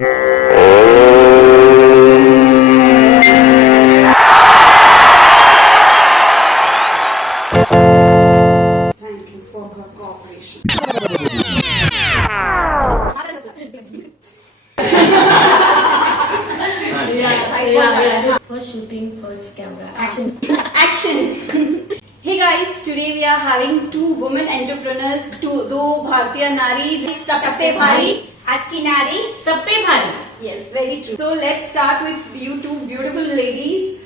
Thank you for her cooperation. First shooting, first camera, action. Action! Hey guys, today we are having two women entrepreneurs, दो भारतीय नारी सब पे भारी, आज की नारी सब पे भारी. Yes, very true. So let's start with you two beautiful ladies.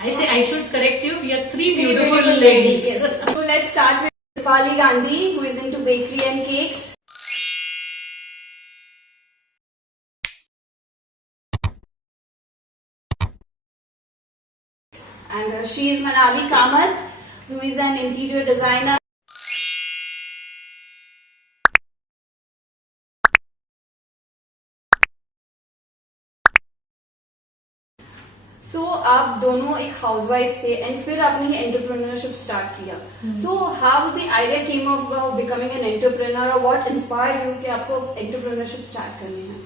I should correct you. We are three beautiful ladies. Yes. So let's start with Dipali Gandhi, who is into bakery and cakes. And she is Manali Kamath, who is an interior designer. So आप दोनों एक housewife थे and फिर आपने entrepreneurship start किया. So how the idea came of becoming an entrepreneur, or what inspired you कि आपको entrepreneurship start करनी है?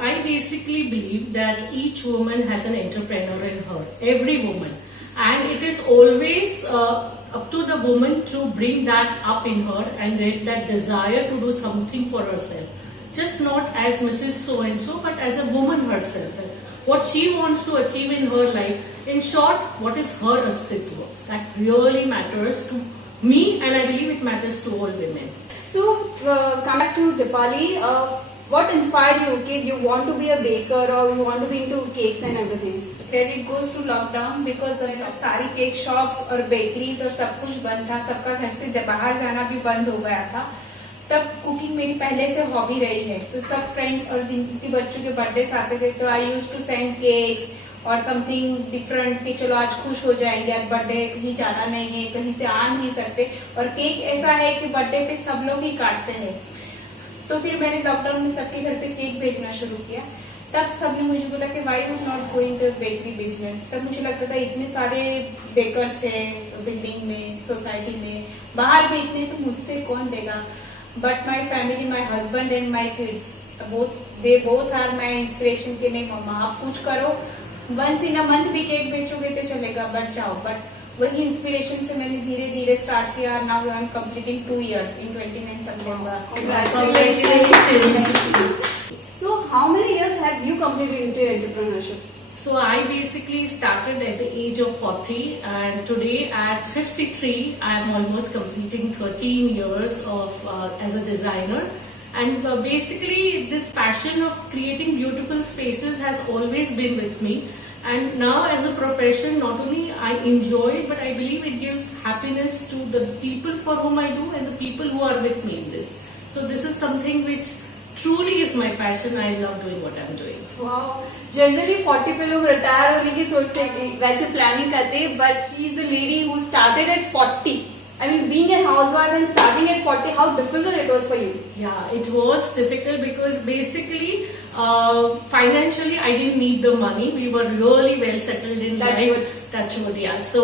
I basically believe that each woman has an entrepreneur in her, every woman, and it is always up to the woman to bring that up in her and that desire to do something for herself, just not as Mrs. So and so, but as a woman herself. What she wants to achieve in her life. In short, what is her astitva? That really matters to me, and I believe it matters to all women. So come back to Dipali. What inspired you? Okay, you want to be a baker or you want to be into cakes and everything? Credit goes to lockdown because अब सारी cake shops और bakeries और सब कुछ बंद था, सबका घर से बाहर जाना भी बंद हो गया था. तब कुकिंग मेरी पहले से हॉबी रही है, तो सब फ्रेंड्स और जिनके बच्चों के बर्थडे आते थे तो आई यूज टू सेंड केक्स और समथिंग डिफरेंट कि चलो आज खुश हो जाएंगे, आज बर्थडे कहीं जाना नहीं है, कहीं से आ नहीं सकते, और केक ऐसा है कि बर्थडे पे सब लोग ही काटते हैं. तो फिर मैंने लॉकडाउन में सबके घर पे केक भेजना शुरू किया. तब सबने मुझे बोला कि why you not going to bakery business. तब मुझे लगता था इतने सारे बेकर्स है बिल्डिंग में, सोसाइटी में, बाहर भी इतने, तो मुझसे कौन देगा. But my family, my husband and my kids, they both are my inspiration के नहीं मम्मा आप कुछ करो, वंस इन अ मंथ भी केक बेचोगे तो चलेगा, बट जाओ. बट वही इंस्पिरेशन से मैंने धीरे धीरे स्टार्ट किया. Now I am completing 2 years in 29 September. Congratulations. So how many years have you completed into entrepreneurship? So I basically started at the age of 40, and today at 53 I am almost completing 13 years of as a designer. And basically this passion of creating beautiful spaces has always been with me, and now as a profession not only I enjoy it, but I believe it gives happiness to the people for whom I do and the people who are with me in this. So this is something which truly is my passion. I love doing what I'm doing. Wow. Generally 40 पे लोग retire होने की सोचते हैं, वैसे planning करते हैं, but she is the lady who started at 40. I mean, being a housewife and starting at 40, how difficult it was for you? Yeah, it was difficult because basically financially I didn't need the money. We were really well settled in life. Touch wood, yeah. So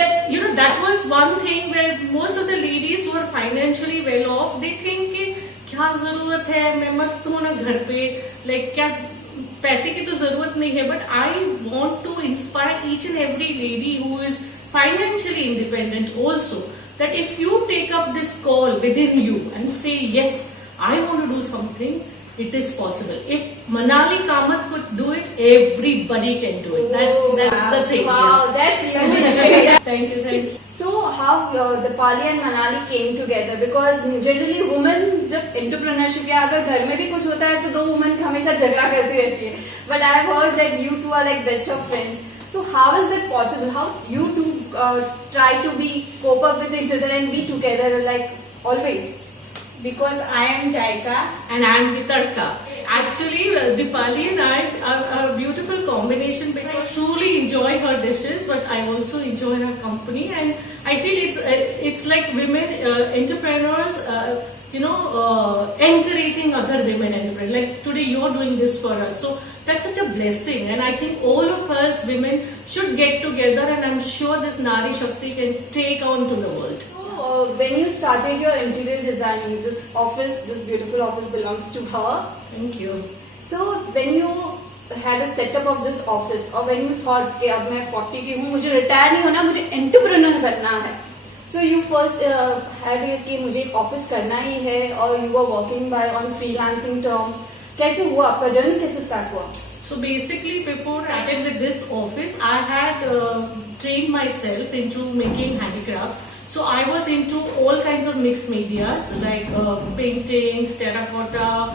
that, you know, that was one thing where most of the ladies who are financially well off, they think कि क्या जरूरत है, मैं मस्त हूँ ना घर पे, like क्या पैसे की तो जरूरत नहीं है. But I want to inspire each and every lady who is financially independent also, that if you take up this call within you and say yes, I want to do something, it is possible. If Manali Kamath could do it, everybody can do it. That's the thing. Wow, yeah. that's huge. Thank you. So how Dipali and Manali came together? Because generally women जब entrepreneurship या अगर घर में भी कुछ होता है तो दो women हमेशा झगड़ा करती रहती है. But I have heard that you two are like best of friends. So how is that possible? How you two try to be cope up with each other and be together like always? Because I am Jaika And I am Vitarka. Actually, Dipali and I are a beautiful combination because I truly enjoy her dishes, but I also enjoy her company, and I feel it's like women entrepreneurs, encouraging other women entrepreneurs. Like today, you're doing this for us, so that's such a blessing. And I think all of us women should get together, and I'm sure this Nari Shakti can take on to the world. When you started your interior designing, this beautiful office belongs to her. Thank you. So when you had a setup of this office, or when you thought कि अब मैं 40 की हूँ, मुझे retire नहीं होना, मुझे entrepreneur बनना है, so you first had it कि मुझे एक ऑफिस करना ही है, और you were working by on freelancing term. कैसे हुआ आपका जर्नी, कैसे स्टार्ट हुआ? So basically, before starting with this office, I had trained myself into making handicrafts. So I was into all kinds of mixed medias like paintings, terracotta,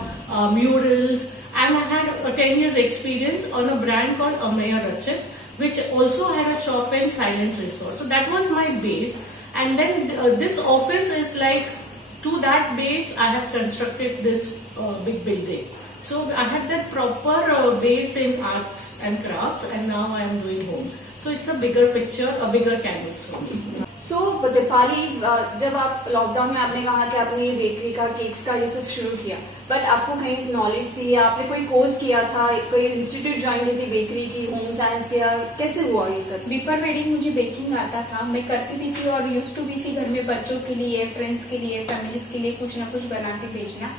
murals, and I had a 10 years experience on a brand called Ameya Rachit, which also had a shop in Silent Resort. So that was my base, and then this office is like, to that base I have constructed this big building. So I had that proper base in arts and crafts, and now I am doing homes. So it's a bigger picture, a bigger canvas for me. So Deepali, जब आप lockdown में आपने कहा कि आपने bakery का, cakes का ये सब शुरू किया, बट आपको कहीं नॉलेज थी या आपने कोई कोर्स किया था, कोई इंस्टीट्यूट ज्वाइन की थी बेकरी की, होम साइंस किया, कैसे हुआ ये सब? बिफोर वेडिंग मुझे बेकिंग आता था, मैं करती भी थी और यूज टू भी थी घर में बच्चों के लिए, फ्रेंड्स के लिए, फैमिलीज के लिए कुछ ना कुछ बना के भेजना।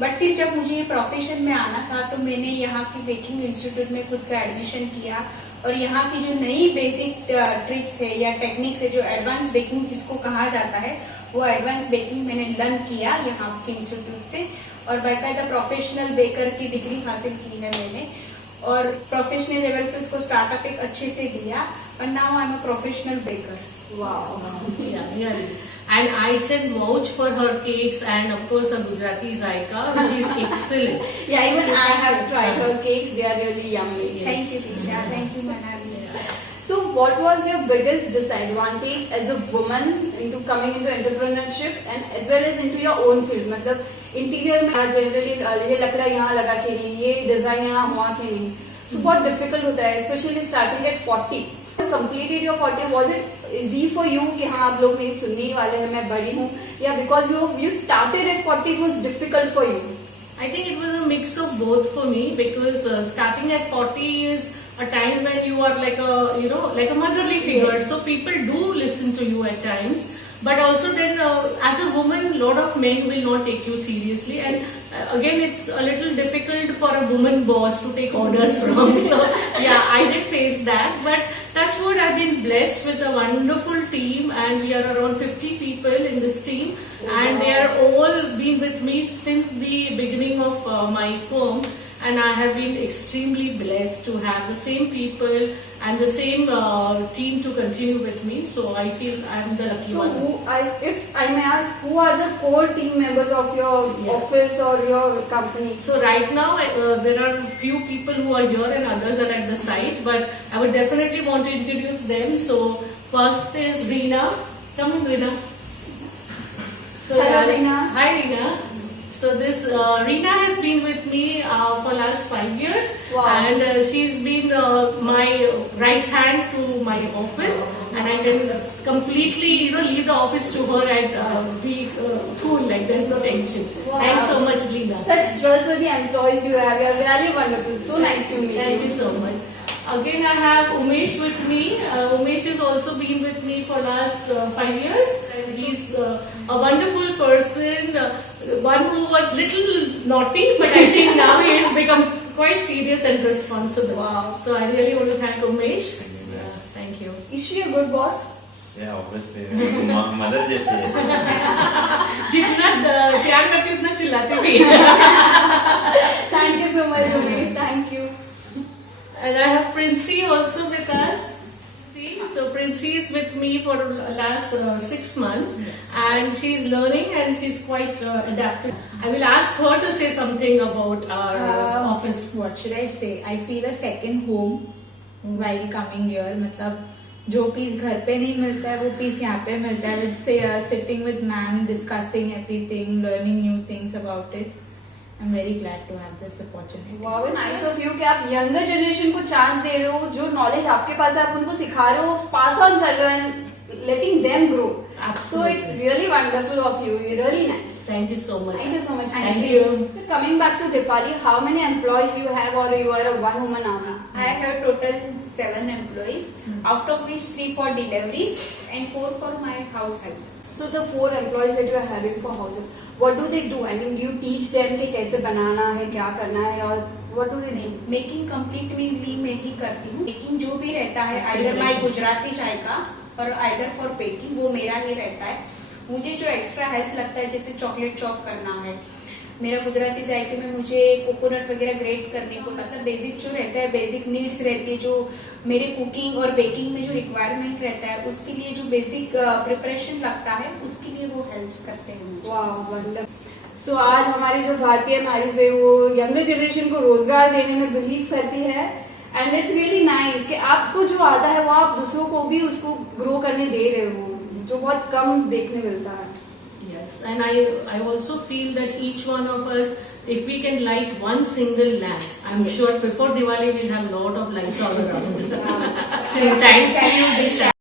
बट फिर जब मुझे ये प्रोफेशन में आना था तो मैंने यहाँ की बेकिंग इंस्टीट्यूट में खुद का एडमिशन किया, और यहाँ की जो नई बेसिक ट्रिप्स है या टेक्निक्स है, जो एडवांस बेकिंग जिसको कहा जाता है, वो एडवांस बेकिंग मैंने लर्न किया यहाँ के इंस्टीट्यूट से, और बाकायदा प्रोफेशनल बेकर की डिग्री हासिल की है मैंने, और प्रोफेशनल लेवल पे उसको स्टार्टअप एक अच्छे से दिया, और now I am a professional baker. Wow. Yeah, really. And I should vouch for her cakes, and of course her Gujarati Zaika, which is excellent. Yeah, even I have tried her cakes. They are really yummy. Yes. Thank you, Disha. Thank you, Manali. Yeah. So, what was your biggest disadvantage as a woman into coming into entrepreneurship and as well as into your own field? मतलब interior में generally ये लकड़ा यहाँ लगा के नहीं, ये design यहाँ हुआ के नहीं. So, बहुत difficult होता है, especially starting at 40. You completed your 40. Was it easy for you कि हाँ आप लोग मेरी सुनने ही वाले हैं, मैं बड़ी हूँ, या because you started at 40 it was difficult for you? I think it was a mix of both for me, because starting at 40 is a time when you are like a motherly figure. Yes. So people do listen to you at times, but also then as a woman, lot of men will not take you seriously, and again it's a little difficult for a woman boss to take orders from. So yeah, I did face that, but touch wood, I've been blessed with a wonderful team, and we are around 50 people in this team, and they are all been with me since the beginning of my firm, and I have been extremely blessed to have the same people and the same team to continue with me. So I feel I'm the lucky So, one. if I may ask, who are the core team members of your office or your company? So right now there are few people who are here and others are at the site, but I would definitely want to introduce them. So first is Reena. Come in, Reena. So, Hello, Reena. Hi, Reena. So this Reena has been with me for last 5 years. Wow. And she's been my right hand to my office, and I can completely leave the office to her and be cool, like there's no tension. Wow. Thanks so much, Reena. Such trustworthy employees you have. You are really wonderful. So nice to meet you. Thank you so much. Again, I have Umesh with me. Umesh has also been with me for last 5 years. He's a wonderful person, one who was little naughty, but I think now he has become quite serious and responsible. Wow. So I really want to thank Umesh. Thank you. Is she a good boss? Yeah, obviously. Mother जैसी है. जितना प्यार करती उतना चिल्लाती भी. Thank you so much, Umesh. Thank you. And I have Princey also with us. So Princey is with me for last 6 months, and she's learning and she's quite adaptive. I will ask her to say something about our office. What should I say? I feel a second home while coming here. मतलब जो piece घर पे नहीं मिलता है वो piece यहाँ पे मिलता है. With sitting with ma'am, discussing everything, learning new things about it. I'm very glad to have this opportunity. Wow, nice of you कि आप यंगर जनरेशन को चांस दे रहे हो, जो नॉलेज आपके पास है आप उनको सिखा रहे हो, पास ऑन कर रहे हो, letting them grow. Absolutely. So it's really wonderful of you. You're really nice. Thank you so much. Thank you so much. Thank you. So coming back to Dipali, how many employees you have, or you are a one-woman army? I have total 7 employees, out of which 3 for deliveries and 4 for my house help. So the 4 employees that you are having for household, what do they do? I mean, do you teach them कि कैसे बनाना है, क्या करना है, or what do they need? Making completely मैं ही करती हूँ। Baking जो भी रहता है अच्छी आइदर माई relation। गुजराती चाय का और आइदर फॉर बेकिंग वो मेरा ही रहता है। मुझे जो एक्स्ट्रा हेल्प लगता है जैसे चॉकलेट चॉप करना है, मेरा गुजराती जायके में मुझे कोकोनट वगैरह ग्रेट करने को, मतलब बेसिक जो रहता है, बेसिक नीड्स रहती है जो मेरे कुकिंग और बेकिंग में जो रिक्वायरमेंट रहता है उसके लिए जो बेसिक प्रिपरेशन लगता है उसके लिए वो हेल्प्स करते हैं मुझे। वाह वंडरफुल। सो आज हमारी जो भारतीय नारीज है वो यंगर जनरेशन को रोजगार देने में बिलीव करती है एंड इट्स रियली नाइस कि आपको जो आता है वो आप दूसरों को भी उसको ग्रो करने दे रहे हो, जो बहुत कम देखने मिलता है। Yes, and I also feel that each one of us, if we can light one single lamp, I'm sure before Diwali we'll have lot of lights all around. So thanks to you, Disha.